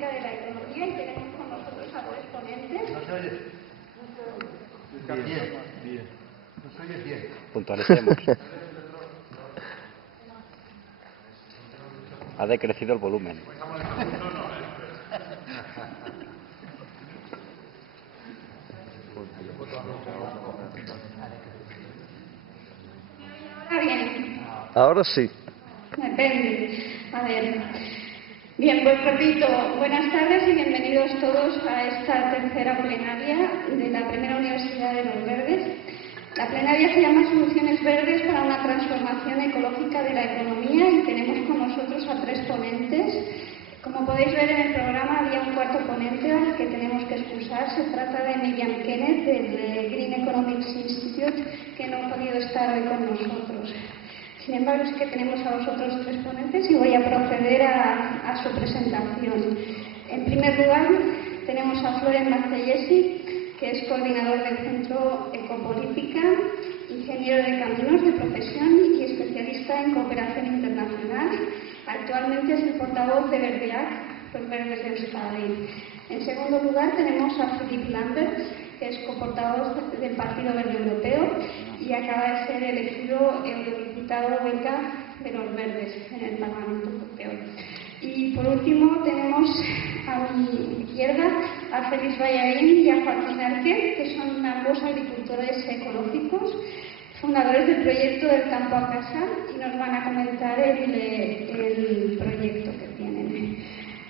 ecológica de la economía y tenemos con nosotros a tres ponentes. ¿No se oye? Bien, bien. ¿No se oye bien? Puntualicemos. Ha decrecido el volumen. Ahora bien. Ahora sí. Depende. A ver. Bien, pues repito, buenas tardes y bienvenidos todos a esta tercera plenaria de la Primera Universidad de los Verdes. La plenaria se llama Soluciones Verdes para una transformación ecológica de la economía y tenemos con nosotros a tres ponentes. Como podéis ver en el programa había un cuarto ponente al que tenemos que excusar. Se trata de Miriam Kenneth del Green Economics Institute, que no ha podido estar hoy con nosotros. Sin embargo, sí que tenemos a los otros tres ponentes y voy a proceder a su presentación. En primer lugar, tenemos a Floren Marcellesi, que es coordinador del Centro Ecopolítica, ingeniero de caminos de profesión y especialista en cooperación internacional. Actualmente es el portavoz de Verdeac, los Verdes de Euskadi. En segundo lugar, tenemos a Philippe Lambert, que es coportavoz del Partido Verde Europeo y acaba de ser elegido eurodiputado belga de los Verdes en el Parlamento Europeo. Y por último tenemos a mi izquierda a Félix Ballarín y a Joaquín Arquet, que son ambos agricultores ecológicos, fundadores del proyecto del campo a casa, y nos van a comentar el proyecto que tienen.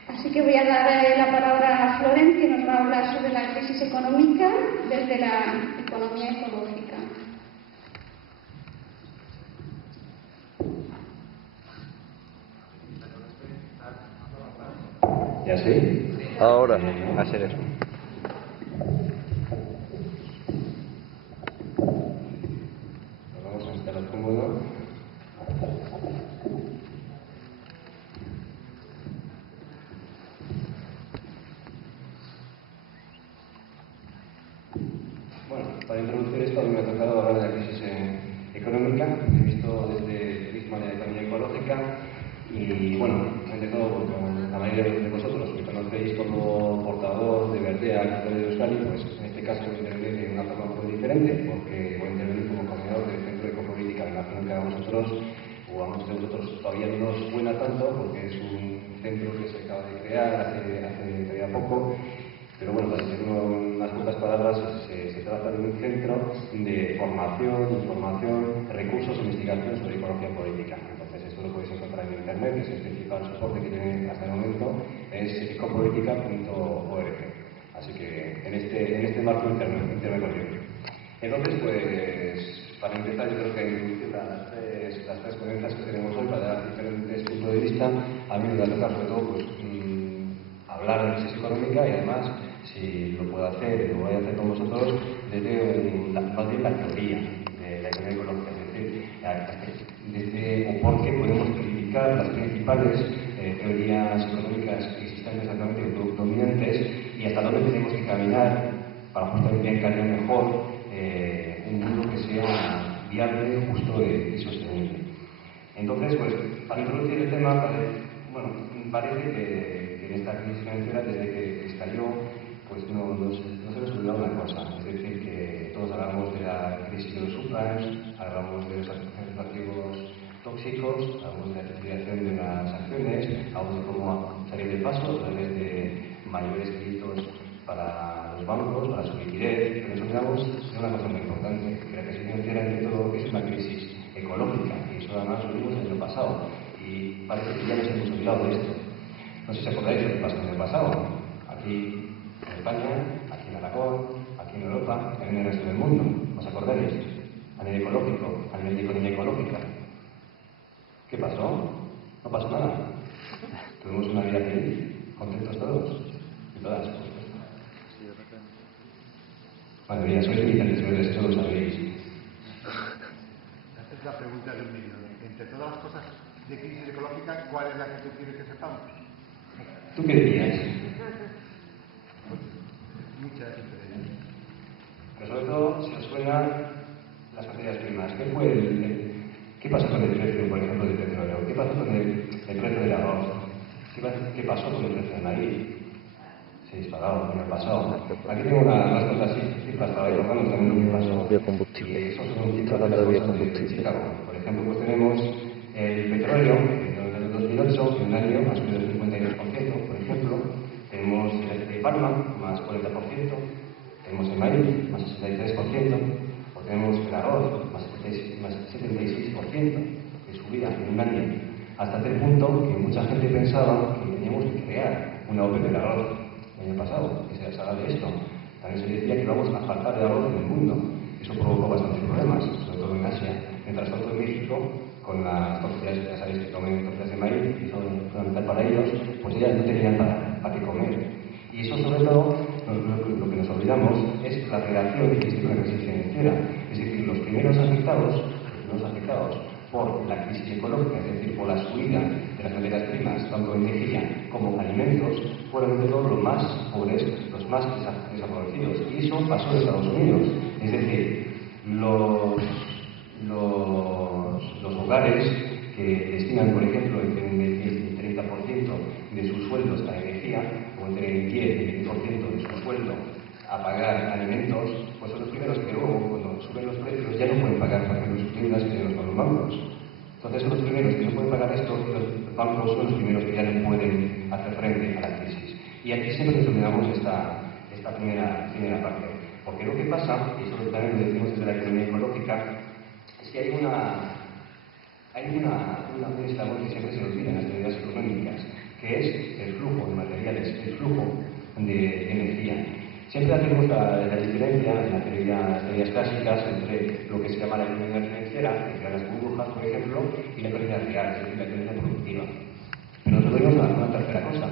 Así que voy a dar la palabra a Floren, que nos va a hablar sobre la crisis económica desde la economía ecológica. ¿Ya sí? Ahora. Va a ser eso. Vamos a estar cómodo. Bueno, para introducir esto, a mí me ha tocado hablar de la crisis económica, he visto desde el prisma de la economía ecológica y, bueno, ante todo, la mayoría de vosotros que conocéis como portavoz de Verdeac de Euskadi, pues en este caso voy a intervenir de una forma un poco diferente, porque voy a intervenir como coordinador del Centro de Ecopolítica. Me imagino que a vosotros, o a muchos de vosotros, todavía no os suena tanto, porque es un centro que se acaba de crear hace todavía poco. Pero bueno, para decir unas pocas palabras, se trata de un centro de formación, información, recursos e investigación sobre ecología política. Entonces, esto lo podéis encontrar en internet, que es el principal soporte que tiene hasta el momento, es ecopolítica.org. Así que en este marco intervengo yo. Entonces, pues, para empezar, yo creo que introducir las tres ponencias que tenemos hoy para dar diferentes puntos de vista. A mí me va a tocar, sobre todo, pues, hablar de crisis económica y además, si lo puedo hacer, lo voy a hacer con vosotros desde más bien la teoría de la economía ecológica, es decir, o por qué podemos criticar las principales teorías económicas existentes actualmente dominantes y hasta dónde tenemos que caminar para justamente encarnar mejor un mundo que sea viable, justo y sostenible. Entonces, pues, para introducir el tema, parece que en esta crisis financiera, desde que estalló, pues no se nos olvidó una cosa, es decir, que todos hablamos de la crisis de los subprimes, hablamos de los activos tóxicos, hablamos de la liquidación de las acciones, hablamos de cómo salir del paso a través de mayores créditos para los bancos, para su liquidez, pero nos olvidamos de una cosa muy importante, que la crisis financiera, entre todo, es una crisis ecológica, y eso además lo vimos el año pasado, y parece que ya nos hemos olvidado de esto. No sé si acordáis lo que pasó el año pasado, aquí en España, aquí en Aragón, aquí en Europa, también en el resto del mundo. ¿Os acordáis? A nivel ecológico, a nivel de economía ecológica. ¿Qué pasó? No pasó nada. Tuvimos una vida feliz, contentos todos y todas. Madre mía, sois militantes verdes, eso lo sabéis. Esta es la pregunta del millón. Entre todas las cosas de crisis ecológica, ¿cuál es la que tú quieres que sepamos? ¿Tú qué dirías? Pues muchas diferentes. Pero sobre todo, si os suenan las materias primas, ¿qué pasó con el precio, por ejemplo, del petróleo? ¿Qué pasó con el precio del arroz? ¿Qué pasó con el precio de maíz? Se disparó el año pasado. Aquí tengo unas cuantas cifras para recordarnos también lo que pasó. Biocombustible. Esos son Está hablando de de biocombustible. Chicago. Por ejemplo, pues tenemos el petróleo, en el 2008, en un año ha subido el 52%, por ejemplo. Tenemos el aceite de palma, más 40%. Tenemos el maíz, más 63%. O tenemos el arroz, más 76% de subida en un año. Hasta tal punto que mucha gente pensaba que teníamos que crear una OPE del arroz el año pasado, que se hablaba de esto. También se decía que íbamos a faltar de arroz en el mundo. Eso provocó bastantes problemas, sobre todo en Asia. Mientras tanto en México, con las tortillas, ya sabéis que comen tortillas de maíz, y son fundamental para ellos, pues ellas no tenían para qué comer. Y eso, sobre todo, lo que nos olvidamos es la relación que existe con la crisis financiera. Es decir, los primeros afectados por la crisis ecológica, es decir, por la subida de las materias primas, tanto energía como alimentos, fueron de todos los más pobres, los más desfavorecidos. Y eso pasó en Estados Unidos. Es decir, los hogares que destinan, por ejemplo, entre un 10 y 30% de sus sueldos a energía, o entre el 10 y el 20% de su sueldo a pagar alimentos, pues son los primeros que luego, cuando suben los precios, ya no pueden pagar, por ejemplo, sus deudas que tienen con los bancos. Entonces son los primeros que no pueden pagar esto y los bancos son los primeros que ya no pueden hacer frente a la crisis. Y aquí siempre terminamos esta primera parte. Porque lo que pasa, y eso también lo decimos desde la economía ecológica, es que hay un eslabón que siempre se olvida en las teorías económicas, que es el flujo de materiales, el flujo de energía. Siempre hacemos la diferencia en las teorías clásicas entre lo que se llama la economía financiera, que crea las burbujas, por ejemplo, y la economía real, es decir, la economía productiva. Pero nosotros vemos una tercera cosa,